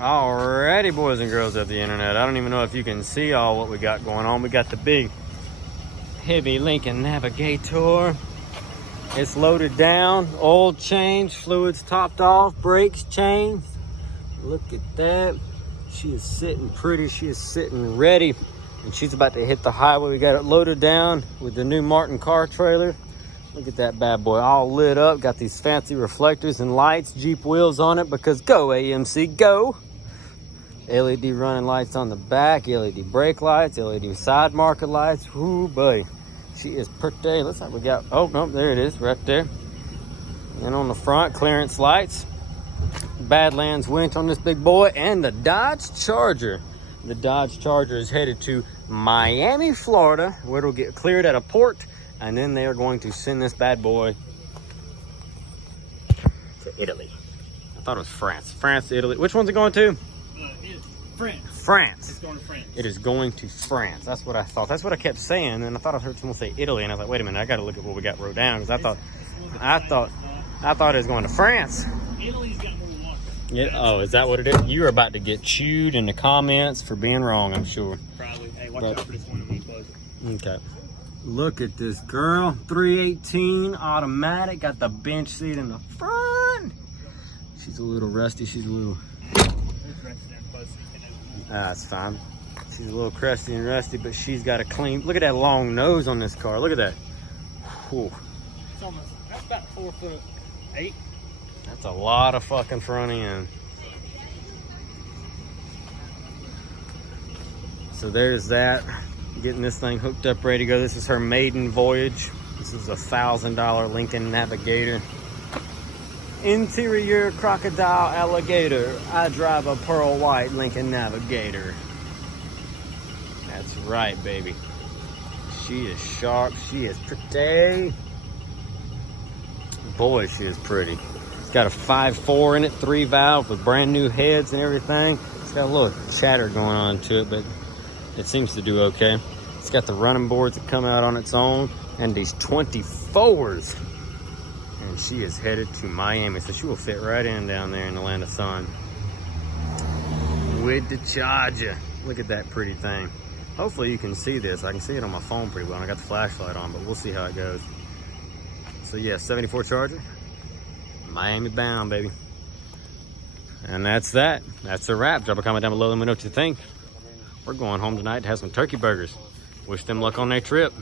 Alrighty, boys and girls of the internet. I don't even know if you can see all what we got going on. We got the big, heavy Lincoln Navigator. It's loaded down, oil changed, fluids topped off, brakes changed. Look at that. She is sitting pretty. She is sitting ready. And she's about to hit the highway. We got it loaded down with the new Martin car trailer. Look at that bad boy, all lit up. Got these fancy reflectors and lights, Jeep wheels on it because go AMC, go. LED running lights on the back, LED brake lights, LED side marker lights. Whoo, buddy. She is pretty. Looks like we got, oh, no, there it is, right there. And on the front, clearance lights. Badlands winch on this big boy, and the Dodge Charger. The Dodge Charger is headed to Miami, Florida, where it'll get cleared at a port, and then they are going to send this bad boy to Italy. I thought it was France. France to Italy. Which one's it going to? France. France. It's going to France. It is going to France. That's what I thought. That's what I kept saying, and I thought I heard someone say Italy, and I was like, wait a minute, I got to look at what we got wrote down because I thought it was going to France. Italy's got more water. Yeah. Oh, is that what it is? You're about to get chewed in the comments for being wrong, I'm sure. Probably. Hey, watch out for this one when we close it. Okay. Look at this girl. 318 automatic. Got the bench seat in the front. She's a little rusty. She's a little... That's fine. She's a little crusty and rusty, but she's got a clean... Look at that long nose on this car. Look at that. Whew. It's almost... That's about 4'8". That's a lot of fucking front end. So there's that. Getting this thing hooked up, ready to go. This is her maiden voyage. This is a $1,000 Lincoln Navigator. Interior crocodile alligator. I drive a pearl white Lincoln Navigator. That's right, baby. She is sharp. She is pretty. Boy, she is pretty. It's got a 5.4 in it, 3 valve with brand new heads and everything. It's got a little chatter going on to it, but it seems to do okay. It's got the running boards that come out on its own and these 24s. And she is headed to Miami, so she will fit right in down there in the land of sun. With the Charger. Look at that pretty thing. Hopefully you can see this. I can see it on my phone pretty well. And I got the flashlight on, but we'll see how it goes. So yeah, 74 Charger. Miami bound, baby. And that's that. That's a wrap. Drop a comment down below. Let me know what you think. We're going home tonight to have some turkey burgers. Wish them luck on their trip.